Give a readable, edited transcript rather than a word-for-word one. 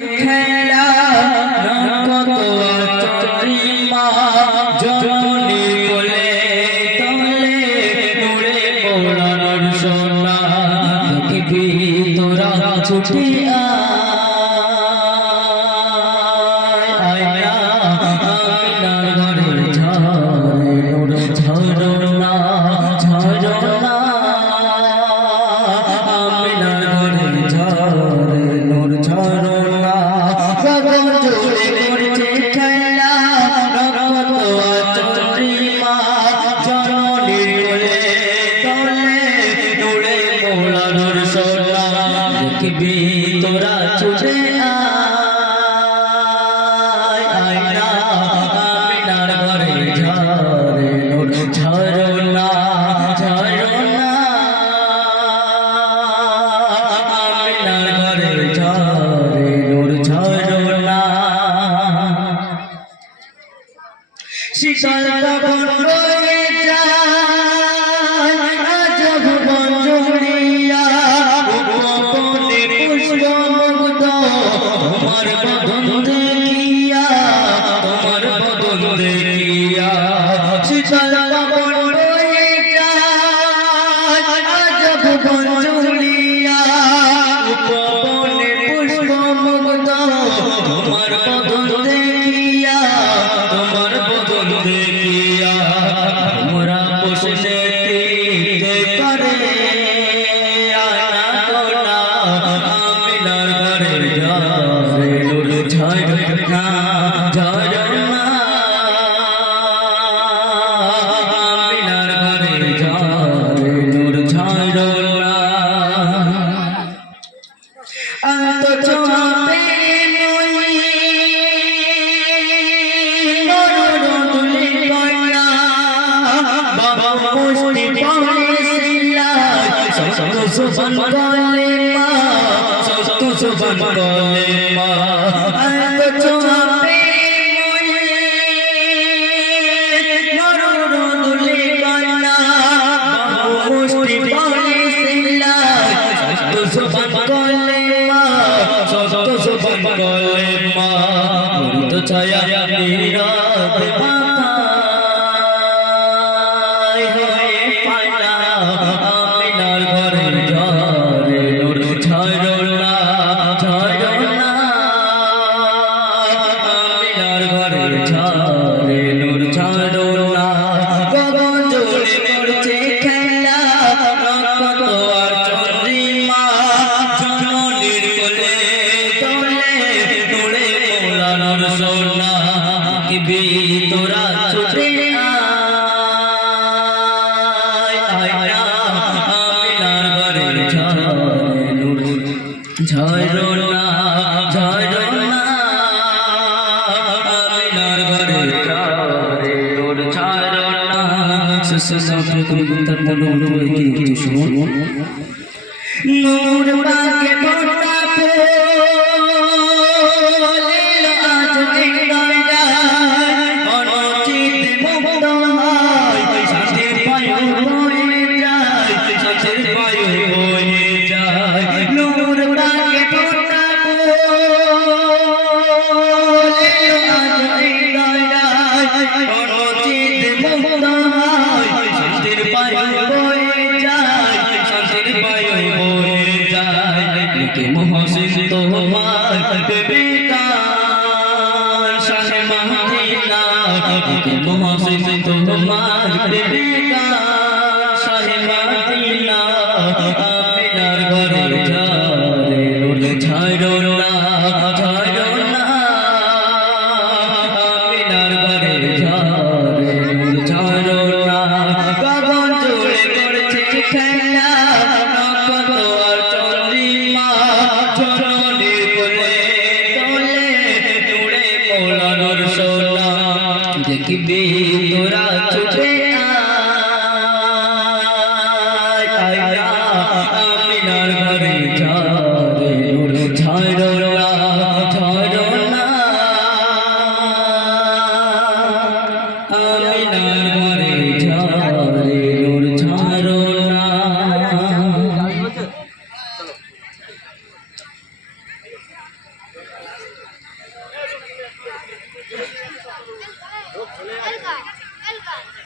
খেলা কত চরিমা জননী কোলে তলে নুরে পোড়ানোর সোনা দেখবি তোরা ছুটি তোরা ছুটে আয়না আমিনার ঘরে ঝরে নূর ঝরনা ঝরনা আমিনার ঘরে ঝরে নূর ঝরনা শীতল পবন বয়ে যায় আজ ভুবন জুড়িয়া তোমার বদন দেখিয়া শীতল পবন বয়ে যায় আজ ভুবন জুড়িয়া উপবনে পুষ্প মুগ্ধ তোমার বদন দেখিয়া আমরা বসে করে আমিনার ঘরে ঝরে নূর ঝরনা ঝরনা আমিনার ঘরে ঝরে নূর ঝরনা আন্ত ছোঁয়াবে নই নরুলে কন্যা বাবা মুষ্টি পড়ে সিলাই সুবহান কালেমা সুবহান কালেমা আন্ত ছোঁয়াবে নরুলে কন্যা বাবা মুষ্টি পড়ে সিলাই সুবহান কালেমা সুবহান কালেমা মুরিদ ছায়া নীরব পায় হয়ে পায়না আমিনার ঘরে ঝরে নূর ঝরনা ঝরনা আমিনার ঘরে ঝরে নূর ঝরনা গগন জুড়ে করছে খেলা কত আর চন্দ্রিমা জননীর কোলে তলে নুরে পোড়ানোর সোনা দেখবি তোরা ছুটে আয়না আমিনার ঘরে ঝরে নূর ঝরনা ঝরনা আমিনার ঘরে ঝরে নূর ঝরনা সুসসাফে তুমি তার মনে কি কিছু শুনুন নূর বাগে ফোটা ফুল আজ জিন্দা অনুচিত মুক্ত হয় শান্তির বায়ু বয়ে যায় শান্তির বায়ু বয়ে যায় নূর বাগে ফোটা ফুল আজ জিন্দা অনুচিত মুক্ত হয় শান্তির বায়ু বয়ে যায় শান্তির বায়ু বয়ে যায় লিখে মহসিন তোমার বেকার শাহে মদিনা লিখে মহসিন তোমার বেকার শাহে মদিনা আমিনার ঘরে ঝরে নূর ঝরনা ঝরনা আমিনার ঘরে ঝরে নূর ঝরনা গগন জুড়ে করছে খেলা কত আর চন্দ্রিমা জননীর কোলে তলে নুরে পোড়ানোর সোনা দেখবি তোরা ছুটে আয়না আমিনার ঘরে ঝরে নূর ঝরনা ঝরনা আমিনার ঘরে ঝরে নূর ঝরনা